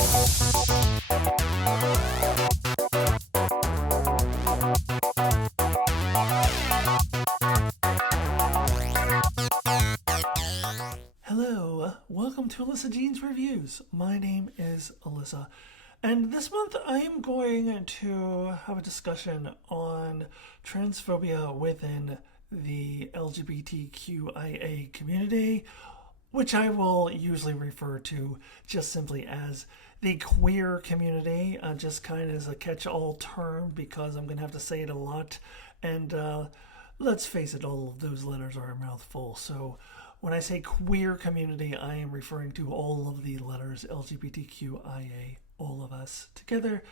Hello, welcome to Alyssa Jean's Reviews. My name is Alyssa, and this month I am going to have a discussion on transphobia within the LGBTQIA community, which I will usually refer to just simply as the queer community, just kind of as a catch-all term because I'm going to have to say it a lot, and let's face it, all of those letters are a mouthful, so when I say queer community, I am referring to all of the letters LGBTQIA, all of us together.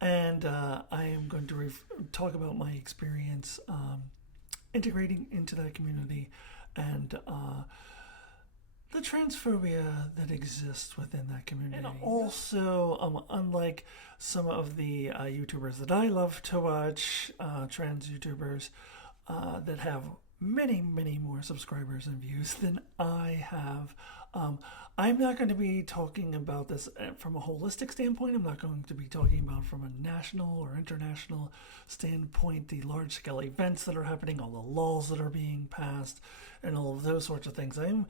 And I am going to talk about my experience integrating into that community and the transphobia that exists within that community. And also, unlike some of the YouTubers that I love to watch, trans YouTubers that have many more subscribers and views than I have. I'm not going to be talking about this from a holistic standpoint. I'm not going to be talking about from a national or international standpoint, the large-scale events that are happening, all the laws that are being passed, and all of those sorts of things. I'm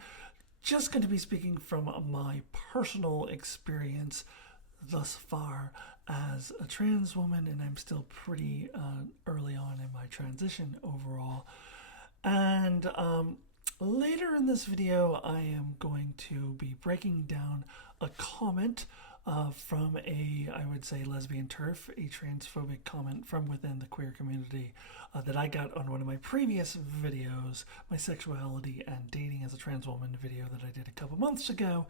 just going to be speaking from my personal experience thus far as a trans woman, and I'm still pretty early on in my transition overall. And later in this video, I am going to be breaking down a comment from I would say, lesbian turf, a transphobic comment from within the queer community that I got on one of my previous videos, my sexuality and dating as a trans woman video that I did a couple months ago.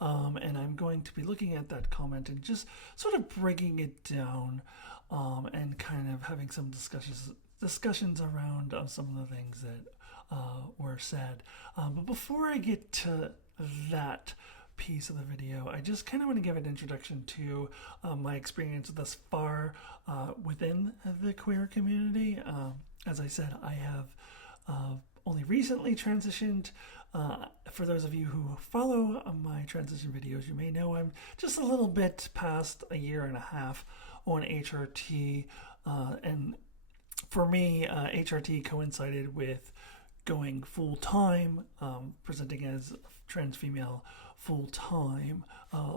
And I'm going to be looking at that comment and just sort of breaking it down and kind of having some discussions around some of the things that were said. But before I get to that piece of the video, I just kind of want to give an introduction to my experience thus far within the queer community. As I said, I have only recently transitioned. For those of you who follow my transition videos, you may know I'm just a little bit past a year and a half on HRT, and for me, HRT coincided with going full-time, presenting as trans female full-time.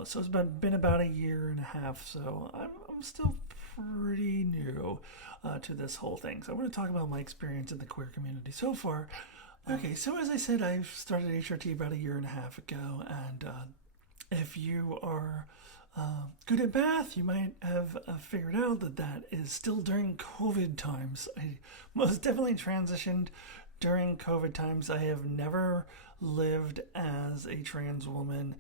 So it's been about a year and a half, so I'm still pretty new to this whole thing. So I want to talk about my experience in the queer community so far. Okay, so as I said, I started HRT about a year and a half ago, and if you are good at math, you might have figured out that is still during COVID times. I most definitely transitioned during COVID times. I have never lived as a trans woman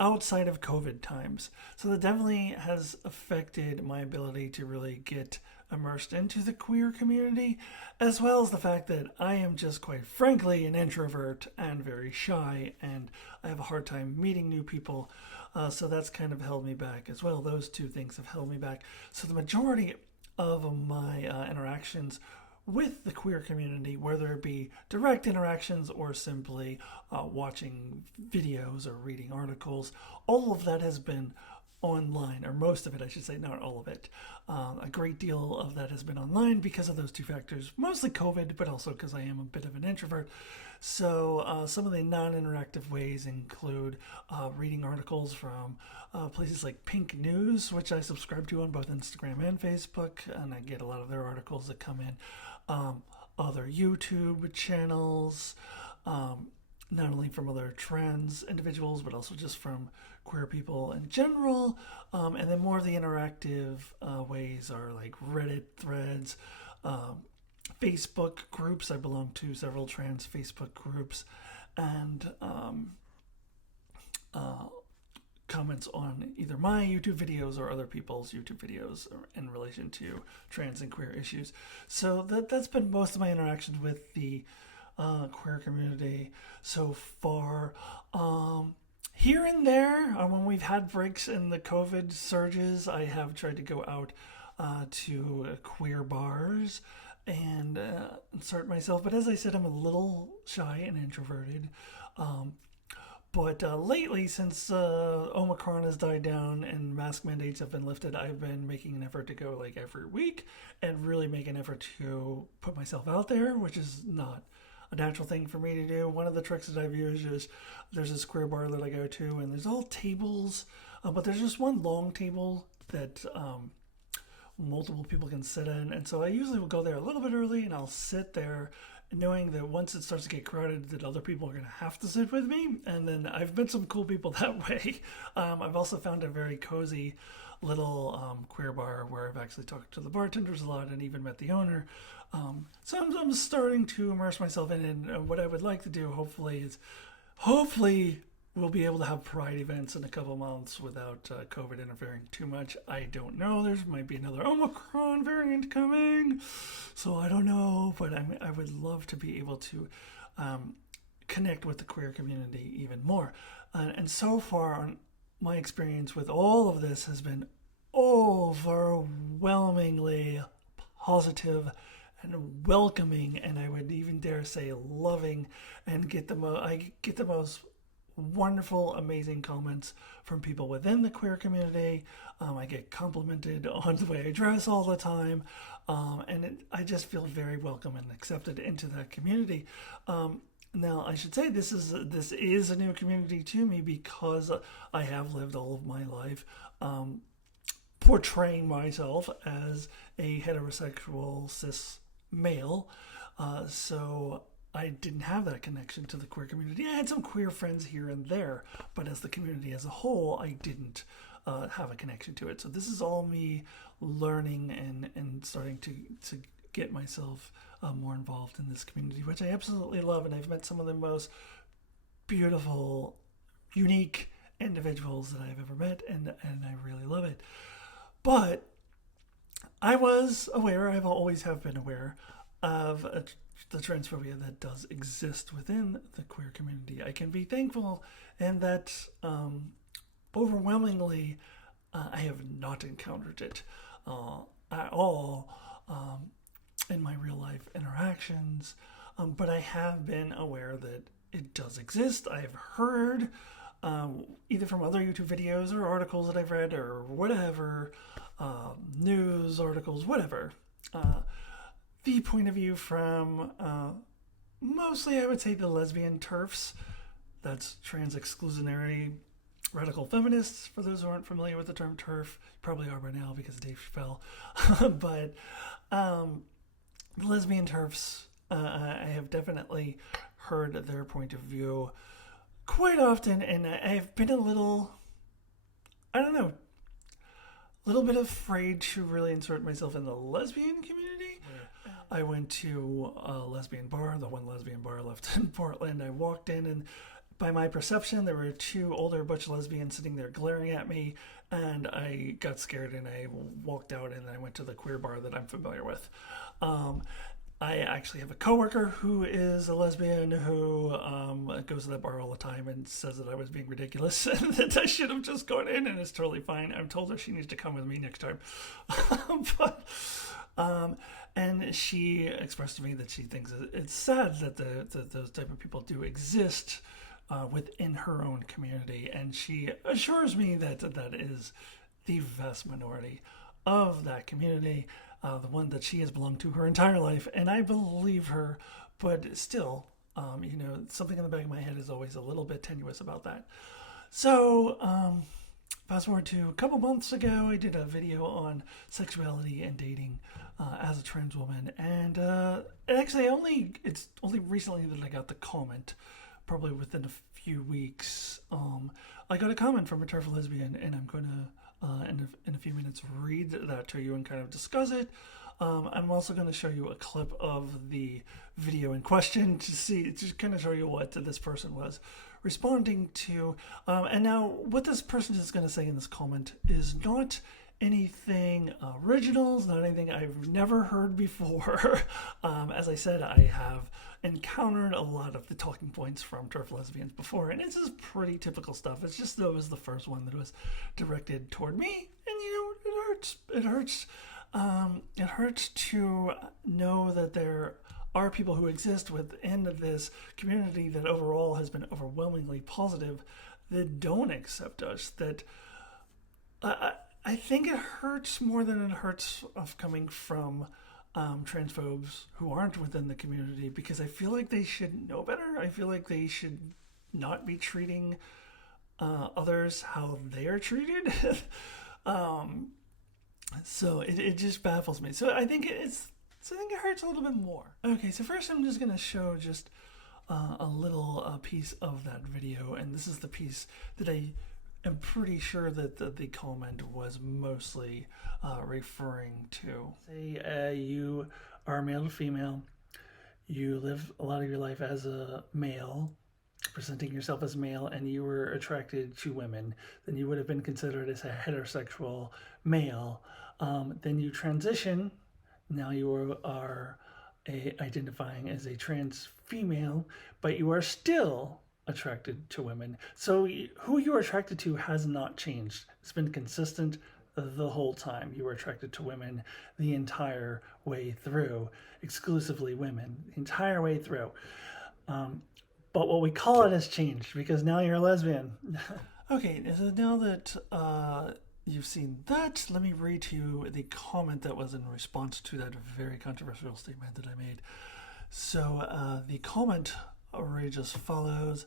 outside of COVID times. So that definitely has affected my ability to really get immersed into the queer community, as well as the fact that I am just quite frankly an introvert and very shy, and I have a hard time meeting new people. So that's kind of held me back as well. Those two things have held me back. So the majority of my interactions with the queer community, whether it be direct interactions or simply watching videos or reading articles, all of that has been online, or most of it, I should say, not all of it. A great deal of that has been online because of those two factors, mostly COVID, but also because I am a bit of an introvert. So some of the non-interactive ways include reading articles from places like Pink News, which I subscribe to on both Instagram and Facebook, and I get a lot of their articles that come in. Other YouTube channels, not only from other trans individuals, but also just from queer people in general. And then more of the interactive ways are like Reddit threads, Facebook groups. I belong to several trans Facebook groups, and comments on either my YouTube videos or other people's YouTube videos in relation to trans and queer issues. So that's been most of my interactions with the queer community so far. Here and there, when we've had breaks in the COVID surges, I have tried to go out to queer bars and insert myself. But as I said, I'm a little shy and introverted. But lately, since Omicron has died down and mask mandates have been lifted, I've been making an effort to go like every week and really make an effort to put myself out there, which is not a natural thing for me to do. One of the tricks that I've used is there's this queer bar that I go to, and there's all tables, but there's just one long table that multiple people can sit in. And so I usually will go there a little bit early and I'll sit there knowing that once it starts to get crowded that other people are going to have to sit with me. And then I've met some cool people that way. I've also found a very cozy little queer bar where I've actually talked to the bartenders a lot and even met the owner. So I'm starting to immerse myself in it. And what I would like to do hopefully we'll be able to have pride events in a couple months without COVID interfering too much. I don't know. There might be another Omicron variant coming, so I don't know. But I would love to be able to connect with the queer community even more. And so far, my experience with all of this has been overwhelmingly positive and welcoming, and I would even dare say loving, and I get the most wonderful, amazing comments from people within the queer community. I get complimented on the way I dress all the time, and I just feel very welcome and accepted into that community. Now, I should say this is a new community to me because I have lived all of my life portraying myself as a heterosexual cis male. So I didn't have that connection to the queer community. I had some queer friends here and there, but as the community as a whole, I didn't have a connection to it. So this is all me learning and starting to get myself more involved in this community, which I absolutely love. And I've met some of the most beautiful, unique individuals that I've ever met, and I really love it. But I was aware, I've always have been aware of the transphobia that does exist within the queer community. I can be thankful in that overwhelmingly I have not encountered it at all in my real life interactions, but I have been aware that it does exist. I've heard either from other YouTube videos or articles that I've read or whatever, news articles, whatever, the point of view from mostly I would say the lesbian TERFs, that's trans exclusionary radical feminists, for those who aren't familiar with the term TERF, probably are by now because Dave Chappelle, but the lesbian TERFs, I have definitely heard their point of view quite often, and I've been a little bit afraid to really insert myself in the lesbian community. Yeah. I went to a lesbian bar, the one lesbian bar left in Portland. I walked in, and by my perception, there were two older butch lesbians sitting there glaring at me, and I got scared and I walked out and I went to the queer bar that I'm familiar with. I actually have a coworker who is a lesbian who goes to that bar all the time and says that I was being ridiculous and that I should have just gone in, and it's totally fine. I've told her she needs to come with me next time. And she expressed to me that she thinks it's sad that those type of people do exist within her own community, and she assures me that that is the vast minority of that community. The one that she has belonged to her entire life, and I believe her, but still, something in the back of my head is always a little bit tenuous about that. So, fast forward to a couple months ago, I did a video on sexuality and dating as a trans woman, and it's only recently that I got the comment, probably within a few weeks. I got a comment from a TERF lesbian, and I'm going to in a few minutes read that to you and kind of discuss it. I'm also going to show you a clip of the video in question to kind of show you what this person was responding to. And now what this person is going to say in this comment is not anything original, it's not anything I've never heard before. As I said, I have encountered a lot of the talking points from TERF lesbians before, and it's just pretty typical stuff. It's just that it was the first one that was directed toward me, and it hurts to know that there are people who exist within this community that overall has been overwhelmingly positive that don't accept us. That I think it hurts more than it hurts of coming from transphobes who aren't within the community, because I feel like they should know better. I feel like they should not be treating others how they are treated. So it just baffles me. So I think it hurts a little bit more. Okay, so first I'm just gonna show just a little piece of that video, and this is the piece that I am pretty sure that the comment was mostly referring to. Say you are male or female, you live a lot of your life as a male, presenting yourself as male, and you were attracted to women, then you would have been considered as a heterosexual male. Then you transition, now you are identifying as a trans female, but you are still attracted to women. So who you are attracted to has not changed. It's been consistent the whole time. You were attracted to women the entire way through, exclusively women, the entire way through. But what we call it has changed because now you're a lesbian. Okay, so now that you've seen that, let me read to you the comment that was in response to that very controversial statement that I made. So the comment reads as follows.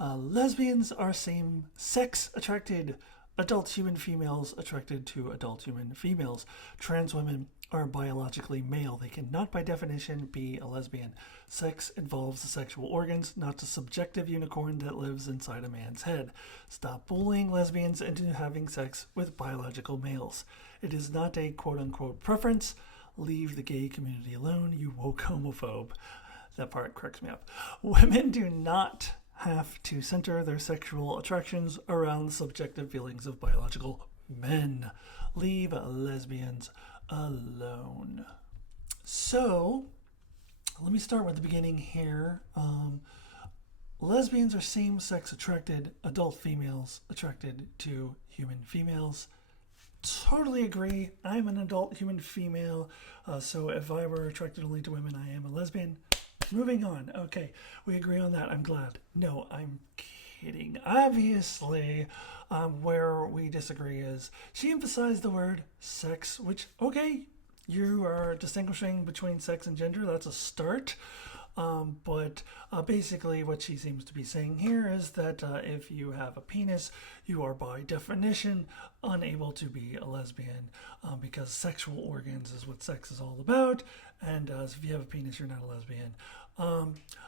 Lesbians are same-sex attracted adult human females attracted to adult human females. Trans women are biologically male. They cannot by definition be a lesbian. Sex involves the sexual organs, not the subjective unicorn that lives inside a man's head. Stop bullying lesbians into having sex with biological males. It is not a quote-unquote preference. Leave the gay community alone, you woke homophobe. That part cracks me up. Women do not have to center their sexual attractions around subjective feelings of biological men. Leave lesbians alone. So, let me start with the beginning here. Lesbians are same-sex attracted adult females attracted to human females. Totally agree. I'm an adult human female, so if I were attracted only to women, I am a lesbian. Moving on. Okay, we agree on that. I'm glad. No, I'm kidding. Obviously, where we disagree is she emphasized the word sex, which, okay, you are distinguishing between sex and gender. That's a start. But basically what she seems to be saying here is that if you have a penis, you are by definition unable to be a lesbian because sexual organs is what sex is all about. And if you have a penis, you're not a lesbian.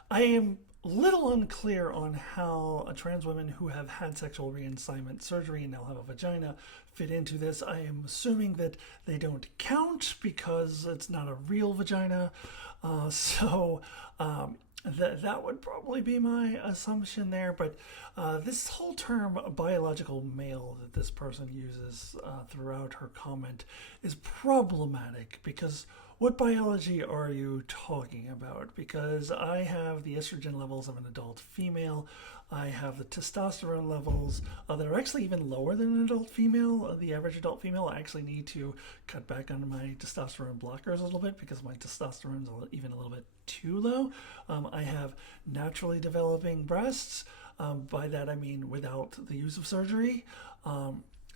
I am a little unclear on how trans women who have had sexual reassignment surgery and now have a vagina fit into this. I am assuming that they don't count because it's not a real vagina. So that would probably be my assumption there. But this whole term biological male that this person uses throughout her comment is problematic because what biology are you talking about? Because I have the estrogen levels of an adult female. I have the testosterone levels that are actually even lower than an adult female. The average adult female, I actually need to cut back on my testosterone blockers a little bit because my testosterone is even a little bit too low. I have naturally developing breasts. By that I mean without the use of surgery.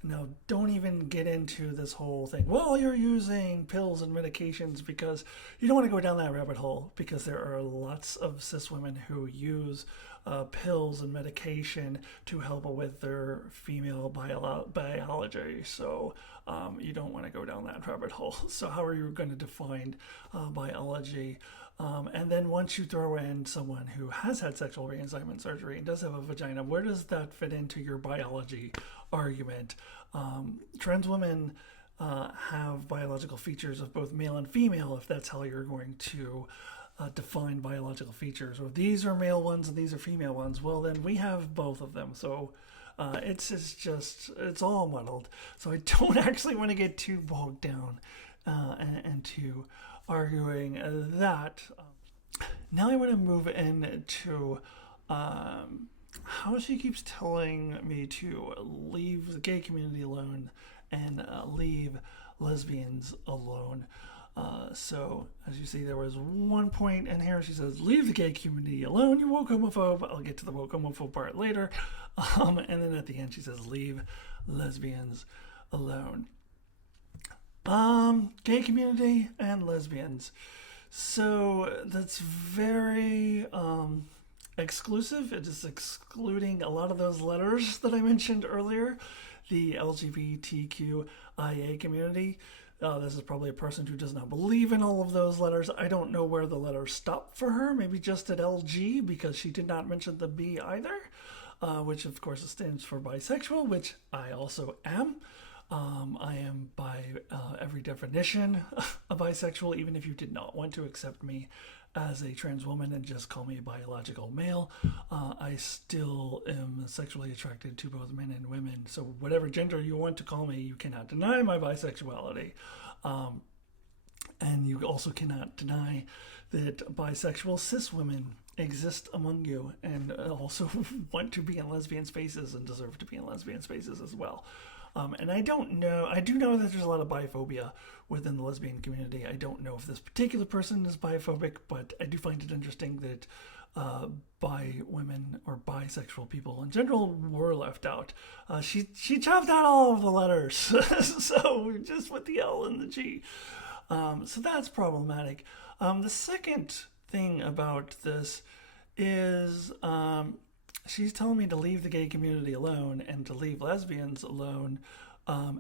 Now, don't even get into this whole thing. Well, you're using pills and medications because you don't want to go down that rabbit hole because there are lots of cis women who use pills and medication to help with their female biology. So you don't want to go down that rabbit hole. So how are you going to define biology? And then once you throw in someone who has had sexual reassignment surgery and does have a vagina, where does that fit into your biology argument? Trans women have biological features of both male and female, if that's how you're going to define biological features. Or these are male ones and these are female ones. Well, then we have both of them. So it's all muddled. So I don't actually want to get too bogged down into arguing that. Now I want to move into how she keeps telling me to leave the gay community alone and leave lesbians alone. So, as you see, there was one point in here. She says, leave the gay community alone, you woke homophobe. I'll get to the woke homophobe part later. And then at the end, she says, leave lesbians alone. Gay community and lesbians. So, that's very exclusive. It is excluding a lot of those letters that I mentioned earlier. The LGBTQIA community. This is probably a person who does not believe in all of those letters. I don't know where the letters stop for her. Maybe just at LG, because she did not mention the B either, which of course stands for bisexual, which I also am. I am by every definition a bisexual, even if you did not want to accept me as a trans woman and just call me a biological male. I still am sexually attracted to both men and women. So whatever gender you want to call me, you cannot deny my bisexuality. And you also cannot deny that bisexual cis women exist among you and also want to be in lesbian spaces and deserve to be in lesbian spaces as well. And I do know that there's a lot of biphobia within the lesbian community. I don't know if this particular person is biphobic, but I do find it interesting that bi women or bisexual people in general were left out. She chopped out all of the letters, so just with the L and the G. So that's problematic. The second thing about this is she's telling me to leave the gay community alone and to leave lesbians alone,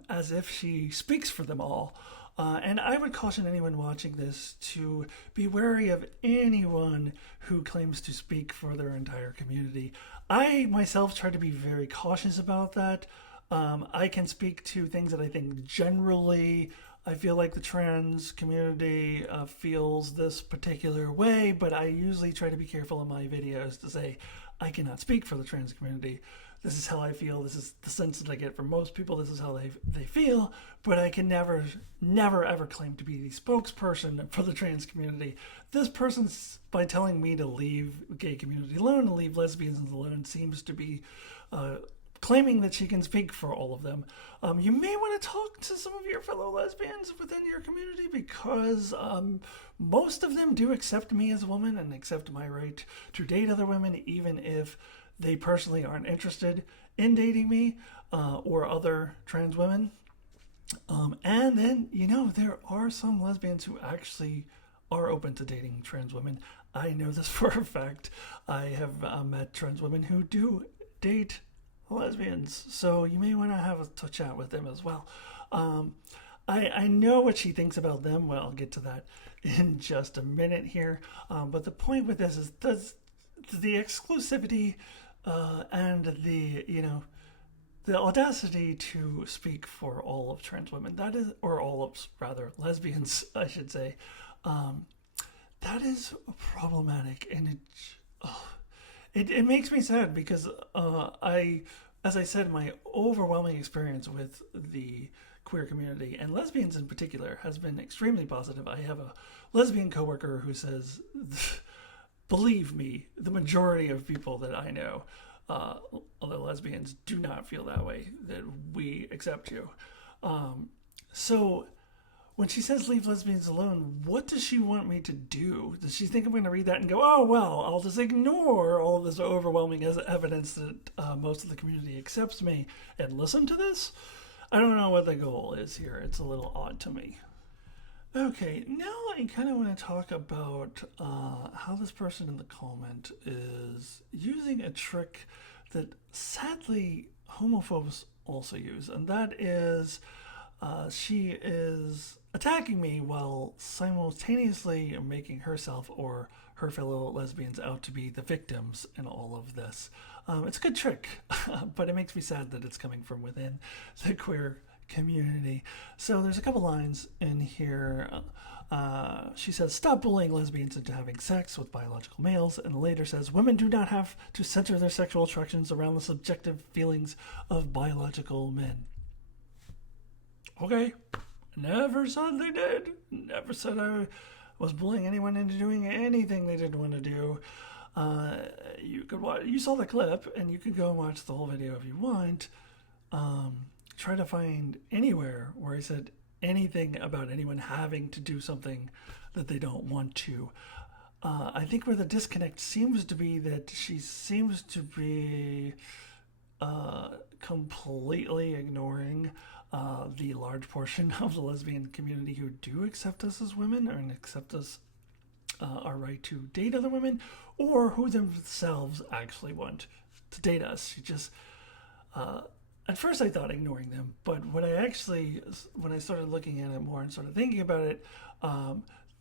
as if she speaks for them all. And I would caution anyone watching this to be wary of anyone who claims to speak for their entire community. I myself try to be very cautious about that. I can speak to things that I think generally I feel like the trans community feels this particular way, but I usually try to be careful in my videos to say, I cannot speak for the trans community. This is how I feel. This is the sense that I get from most people. This is how they feel. But I can never, ever claim to be the spokesperson for the trans community. This person, by telling me to leave the gay community alone and leave lesbians alone, seems to be claiming that she can speak for all of them. You may want to talk to some of your fellow lesbians within your community, because most of them do accept me as a woman and accept my right to date other women, even if they personally aren't interested in dating me or other trans women. And then, there are some lesbians who actually are open to dating trans women. I know this for a fact. I have met trans women who do date lesbians, so you may want to have a chat with them as well. I know what she thinks about them. Well, I'll get to that in just a minute here. But the point with this is the exclusivity and the audacity to speak for all of trans women. That is, or all of rather lesbians, I should say. That is problematic, and it makes me sad because as I said, my overwhelming experience with the queer community and lesbians in particular has been extremely positive. I have a lesbian coworker who says, believe me, the majority of people that I know, other lesbians, do not feel that way, that we accept you. So when she says leave lesbians alone, what does she want me to do? Does she think I'm going to read that and go, oh, well, I'll just ignore all this overwhelming evidence that most of the community accepts me and listen to this? I don't know what the goal is here. It's a little odd to me. Okay, now I kind of want to talk about how this person in the comment is using a trick that sadly homophobes also use, and that is she is attacking me while simultaneously making herself or her fellow lesbians out to be the victims in all of this. It's a good trick, but it makes me sad that it's coming from within the queer community. So there's a couple lines in here. She says, stop bullying lesbians into having sex with biological males, and later says, women do not have to center their sexual attractions around the subjective feelings of biological men. Okay, never said they did. Never said I was bullying anyone into doing anything they didn't want to do. You could watch. You saw the clip, and you could go and watch the whole video if you want. Try to find anywhere where I said anything about anyone having to do something that they don't want to. I think where the disconnect seems to be that she seems to be completely ignoring the large portion of the lesbian community who do accept us as women and accept us our right to date other women, or who themselves actually want to date us. She just at first I thought ignoring them, but when I started looking at it more and started thinking about it,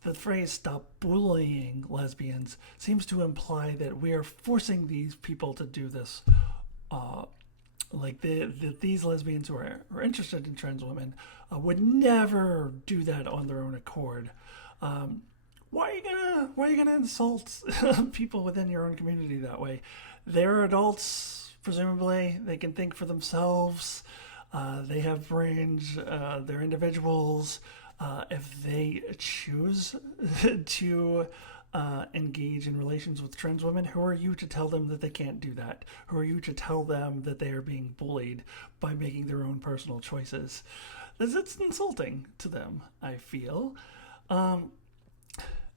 the phrase "stop bullying lesbians" seems to imply that we are forcing these people to do this. Like these lesbians who are interested in trans women would never do that on their own accord. Why are you gonna insult people within your own community that way? They're adults, presumably. They can think for themselves. They have brains. They're individuals. If they choose to engage in relations with trans women, who are you to tell them that they can't do that? Who are you to tell them that they are being bullied by making their own personal choices? It's insulting to them, I feel.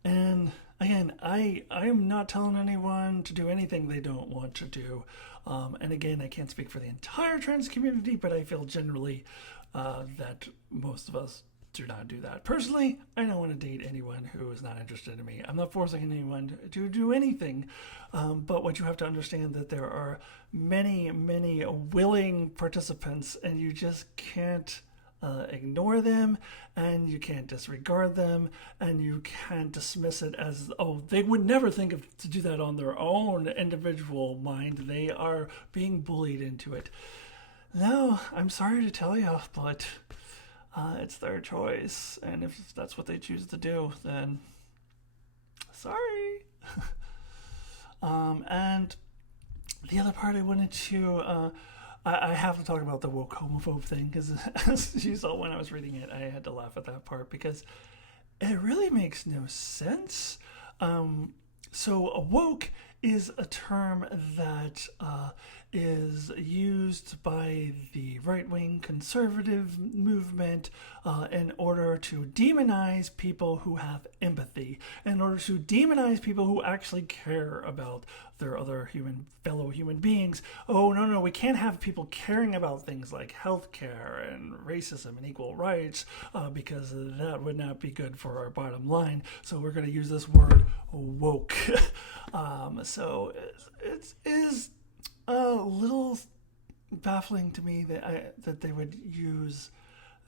And again, I am not telling anyone to do anything they don't want to do. And again, I can't speak for the entire trans community, but I feel generally that most of us do not do that. Personally, I don't want to date anyone who is not interested in me. I'm not forcing anyone to do anything. But what you have to understand that there are many, many willing participants, and you just can't ignore them, and you can't disregard them, and you can't dismiss it as, oh, they would never think of to do that on their own individual mind. They are being bullied into it. No, I'm sorry to tell you, but it's their choice, and if that's what they choose to do, then sorry. And the other part I wanted to I have to talk about the woke homophobe thing, because as you saw when I was reading it, I had to laugh at that part because it really makes no sense. So woke is a term that is used by the right-wing conservative movement in order to demonize people who have empathy, in order to demonize people who actually care about their other fellow human beings. Oh, no, we can't have people caring about things like healthcare and racism and equal rights because that would not be good for our bottom line. So we're going to use this word woke. So it is a little baffling to me that they would use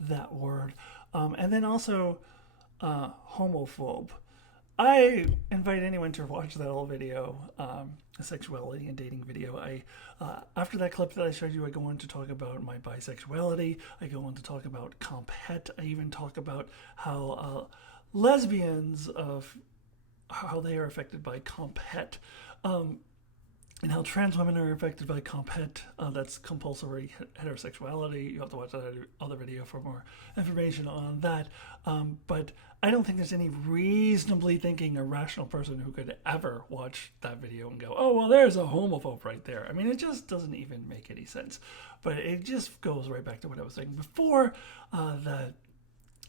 that word. And then also homophobe. I invite anyone to watch that whole video, a sexuality and dating video. After that clip that I showed you, I go on to talk about my bisexuality. I go on to talk about comp het. I even talk about how lesbians how they are affected by comp het. And how trans women are affected by comp het. That's compulsory heterosexuality. You have to watch that other video for more information on that. But I don't think there's any reasonably thinking or rational person who could ever watch that video and go, oh, well, there's a homophobe right there. I mean, it just doesn't even make any sense. But it just goes right back to what I was saying before, that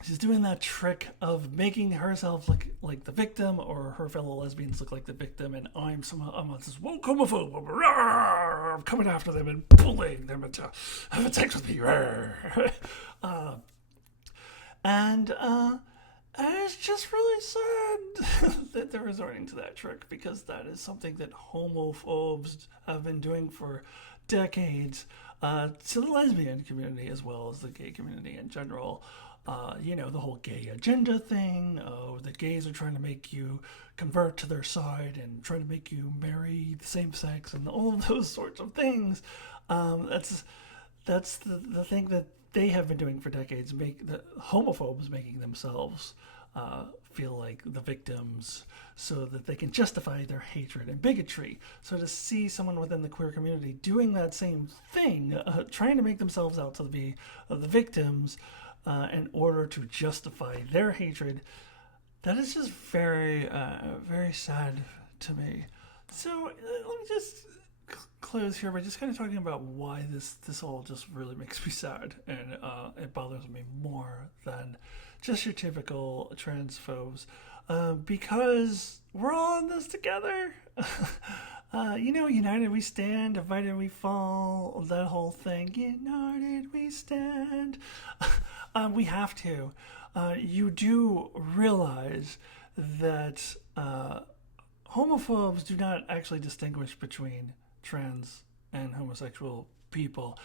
she's doing that trick of making herself look like the victim, or her fellow lesbians look like the victim, and I'm this woke homophobe. I'm coming after them and bullying them into having sex with me. And it's just really sad that they're resorting to that trick, because that is something that homophobes have been doing for decades to the lesbian community as well as the gay community in general. The whole gay agenda thing. The gays are trying to make you convert to their side and trying to make you marry the same sex and all of those sorts of things. That's the thing that they have been doing for decades. Make the homophobes making themselves feel like the victims so that they can justify their hatred and bigotry. So to see someone within the queer community doing that same thing, trying to make themselves out to be the victims, in order to justify their hatred, that is just very, very sad to me. So let me just close here by just kind of talking about why this all just really makes me sad, and it bothers me more than just your typical transphobes, because we're all in this together. United we stand, divided we fall, that whole thing. United we stand. We have to. You do realize that homophobes do not actually distinguish between trans and homosexual people.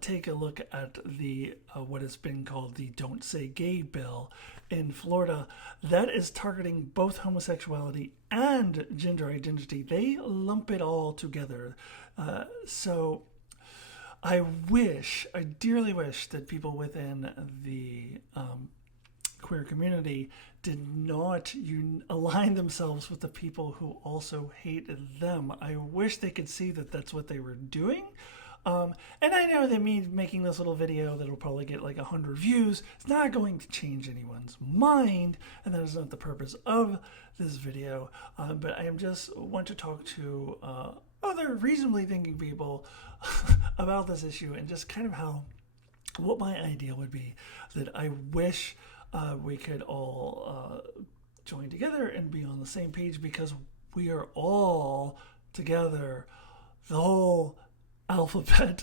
Take a look at the what has been called the Don't Say Gay bill in Florida. That is targeting both homosexuality and gender identity. They lump it all together. So I dearly wish that people within the queer community did not align themselves with the people who also hate them. I wish they could see that that's what they were doing. And I know that me making this little video that'll probably get like 100 views, it's not going to change anyone's mind, and that is not the purpose of this video. But I just want to talk to other reasonably thinking people about this issue, and just kind of what my idea would be. That I wish we could all join together and be on the same page, because we are all together. The whole alphabet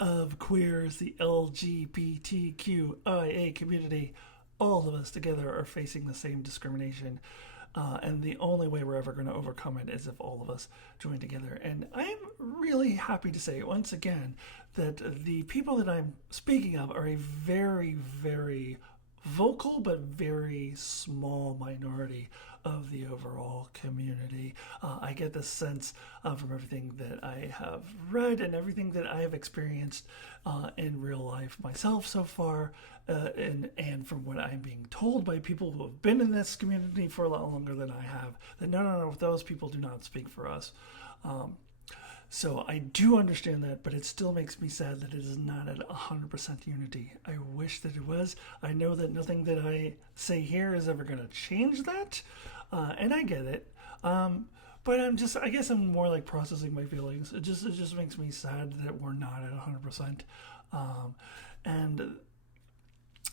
of queers, the LGBTQIA community, all of us together are facing the same discrimination. And the only way we're ever going to overcome it is if all of us join together. And I'm really happy to say, once again, that the people that I'm speaking of are a very, very vocal but very small minority of the overall community. I get the sense from everything that I have read and everything that I have experienced in real life myself so far, and from what I'm being told by people who have been in this community for a lot longer than I have, that no, those people do not speak for us. So I do understand that, but it still makes me sad that it is not at 100% unity. I wish that it was. I know that nothing that I say here is ever going to change that, and I get it. But I guess I'm more like processing my feelings. It just makes me sad that we're not at 100%. And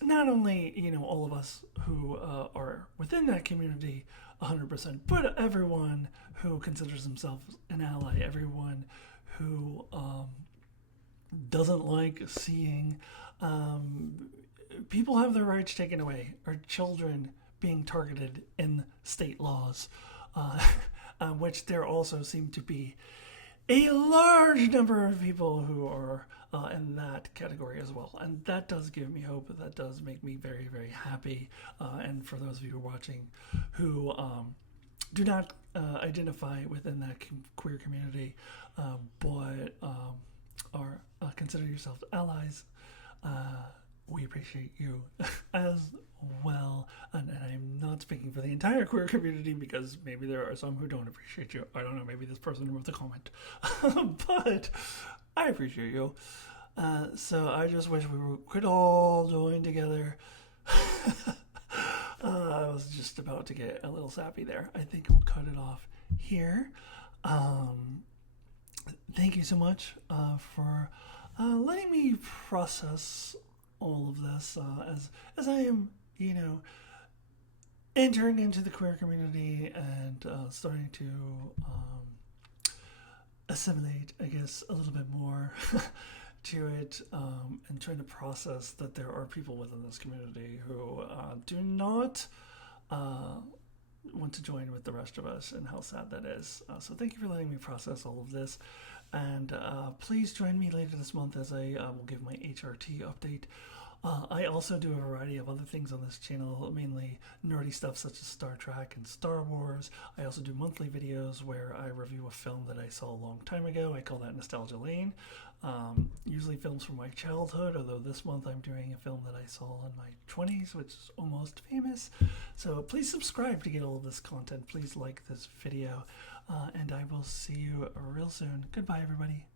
not only, all of us who are within that community 100%, but everyone who considers themselves an ally, everyone who doesn't like seeing people have their rights taken away, or children being targeted in state laws, which there also seem to be a large number of people who are in that category as well. And that does give me hope. That does make me very, very happy. And for those of you who are watching who do not identify within that queer community, but are consider yourselves allies, we appreciate you as well. And I'm not speaking for the entire queer community, because maybe there are some who don't appreciate you. I don't know, maybe this person wrote the comment. But I appreciate you. So I just wish we could all join together. I was just about to get a little sappy there. I think we'll cut it off here. Thank you so much for letting me process all of this as I am, entering into the queer community and starting to assimilate, I guess, a little bit more to it, and trying to process that there are people within this community who do not want to join with the rest of us, and how sad that is. So thank you for letting me process all of this, and please join me later this month as I will give my HRT update. I also do a variety of other things on this channel, mainly nerdy stuff such as Star Trek and Star Wars. I also do monthly videos where I review a film that I saw a long time ago. I call that Nostalgia Lane. Usually films from my childhood, although this month I'm doing a film that I saw in my 20s, which is almost famous. So please subscribe to get all of this content. Please like this video, and I will see you real soon. Goodbye, everybody.